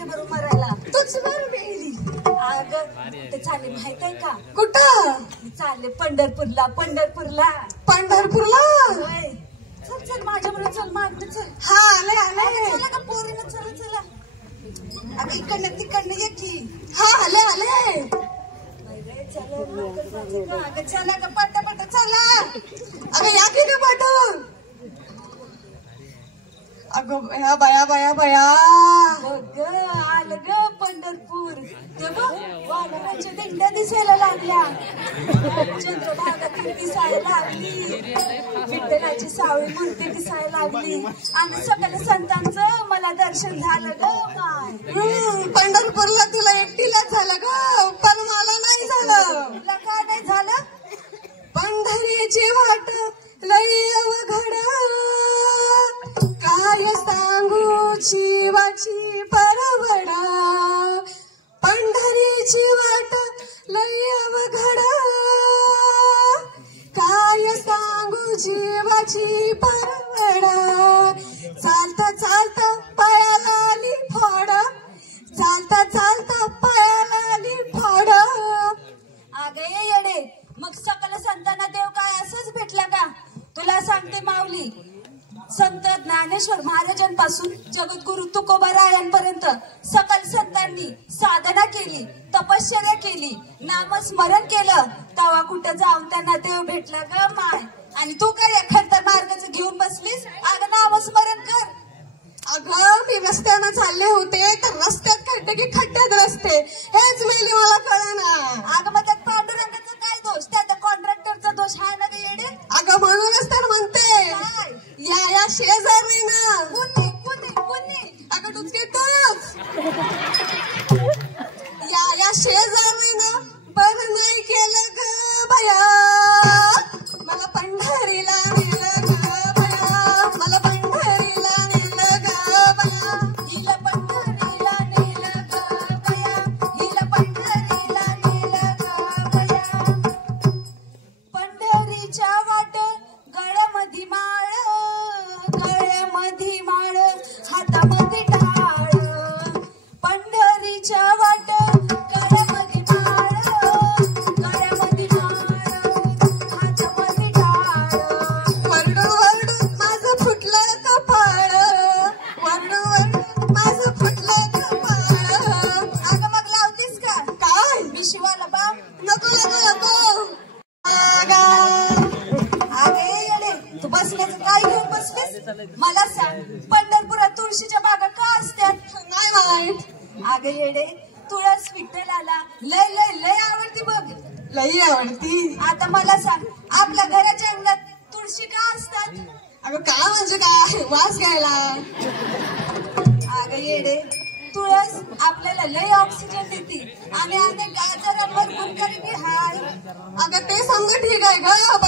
माझ्या बरोबर मरायला तूच बरं मेली. अगं ते चालले माहित आहे का? कुठं चालले पंढरपूरला. पंढरपूरला पंढरपूरला. चल चल माझ्या बरोबर चल मागणं चल. हा आले आले. चला का पोरीनं चला चला. अगं इकडनं तिकडनं ये की. हा आले आले. अगं चला का पटापट चला. अगं या की नाही पाठवून. अगं बया बया बया बया. ग आलं ग पंढरपूर. ते बघ वानरांच्या दिंड्या दिसायला लागल्या. चंद्रभागातील दिसायला लागली. विठ्ठलाची सावळी मूर्ती दिसायला लागली. आणि सकल संतांचं मला दर्शन झालं ग माय. पंढरपूरला तुला एकटीला झालं ग, पण मला नाही झालं. तुला काय नाही झालं? पंढरीची वाट लई अवघड, काय सांगू जीवाची परवडा. पंढरीची वाट लई अवघड, काय सांगू जीवाची परवडा. चालता चालता पायाला आली फोड, चालता चालता पायाला आली फोड. अगं ये येडे, मग सकल संतांना देव काय असंच भेटला का? तुला सांगते माऊली, संत ज्ञानेश्वर महाराजांपासून जगद्गुरु तुकोबारायांपर्यंत सकल संतांनी साधना केली, तपश्चर्या केली, नामस्मरण केलं, तेव्हा कुठं जाऊन त्यांना देव भेटला ग माय. आणि तू काय एखाद्या मार्गाचं घेऊन बसलीस? अगं नामस्मरण कर. अगं मी रस्त्यानं चालले होते तर रस्त्यात खड्डे की खड्ड्यात रस्ते, हेच मेली मला कळना. अगं मग त्यात पांडुरंगाचा काय दोष? त्या कॉन्ट्रॅक्टरचा दोष आहे ना ग येडे. अगं म्हणूनच तर म्हणते, काय या शेजारीनं. कुणी कुणी कुणी? अगं डुचके तूच. या शेजारीनं बरं नाही केलं ग बया, मला पंढरीला नेलं ग बया, मला पंढरीला नेलं ग बया. हिला पंढरीला नेलं ग बया, हिला पंढरीला नेलं ग बया. पंढरीच्या वाट गळ्यामध्ये माळ, गळ्यामध्ये माळ, हातामध्ये टाळ. पंढरीच्या वाट गळ्यामध्ये माळ, गळ्यामध्ये माळ, हातामध्ये टाळ. वरडू वरडू माझं फुटलं कपाळ, वरडू वरडू माझं फुटलं कपाळ. अगं मग लावतीस का काय मी शिवाला बाम? नको नको नको. अरे येडे, तू बसण्याचं काय घेऊन बसलीस? मला सांग, पंढरपुरात तुळशीच्या बागा का असतात? नाही माहित. अगं येडे, तुळस विठ्ठलाला लय लय लय आवडती बघ. लई आवडती. आता मला सांग, आपल्या घराच्या अंगणात तुळशी का असतात? अगं काय म्हणजे काय, वास घ्यायला. अगं येडे, तुळस आपल्याला लय ऑक्सिजन देते आणि अनेक आजारांवर गुणकारी बी हाय. अगं ते समजा ठीक आहे ग,